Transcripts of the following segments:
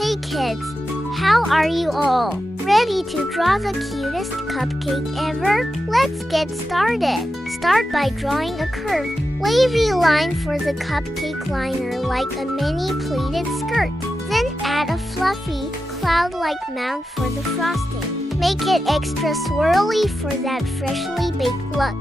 Hey kids, how are you all? Ready to draw the cutest cupcake ever? Let's get started. Start by drawing a curved, wavy line for the cupcake liner like a mini pleated skirt. Then add a fluffy, cloud-like mound for the frosting. Make it extra swirly for that freshly baked look.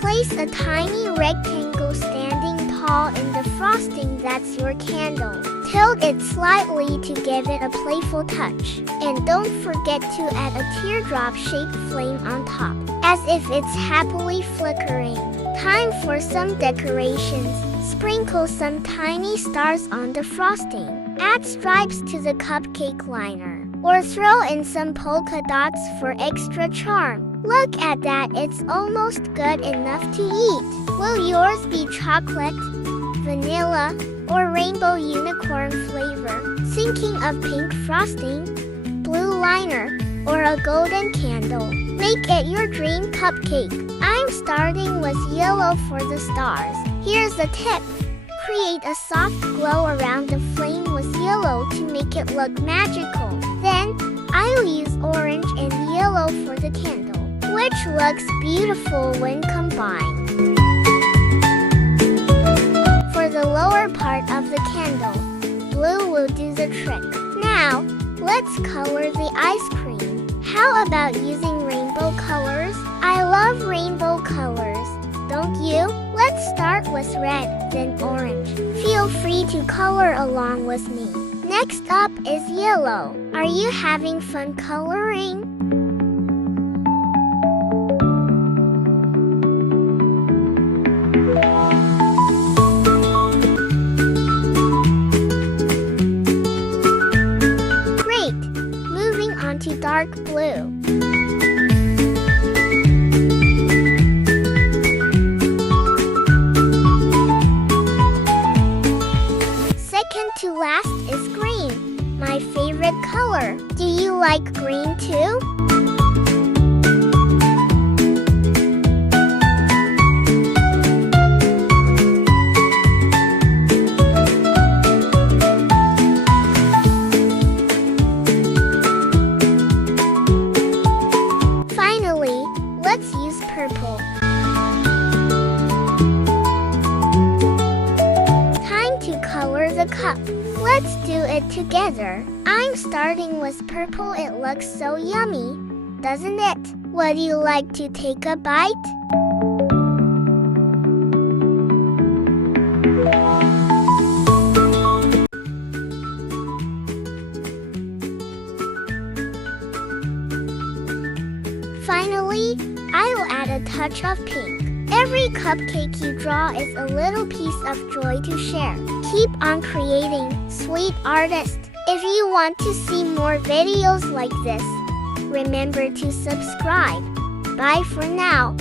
Place a tiny rectangle standing tall in the frosting that's your candle. Tilt it slightly to give it a playful touch. And don't forget to add a teardrop-shaped flame on top, as if it's happily flickering. Time for some decorations. Sprinkle some tiny stars on the frosting. Add stripes to the cupcake liner, or throw in some polka dots for extra charm. Look at that, it's almost good enough to eat. Will yours be chocolate, vanilla, or rainbow unicorn flavor? Thinking of pink frosting, blue liner, or a golden candle? Make it your dream cupcake. I'm starting with yellow for the stars. Here's a tip. Create a soft glow around the flame with yellow to make it look magical. Then, I'll use orange and yellow for the candle, which looks beautiful when combined. For the lower part of the candle, blue will do the trick. Now, let's color the ice cream. How about using rainbow colors? I love rainbow colors, don't you? Let's start with red, then orange. Feel free to color along with me. Next up is yellow. Are you having fun coloring? Great! Moving on to dark blue. Second to last is green, my favorite color. Do you like green too? Finally, let's use purple. Time to color the cup. Let's do it together. I'm starting with purple. It looks so yummy, doesn't it? Would you like to take a bite? Finally, I'll add a touch of pink. Every cupcake you draw is a little piece of joy to share. Keep on creating, sweet artist. If you want to see more videos like this, remember to subscribe. Bye for now.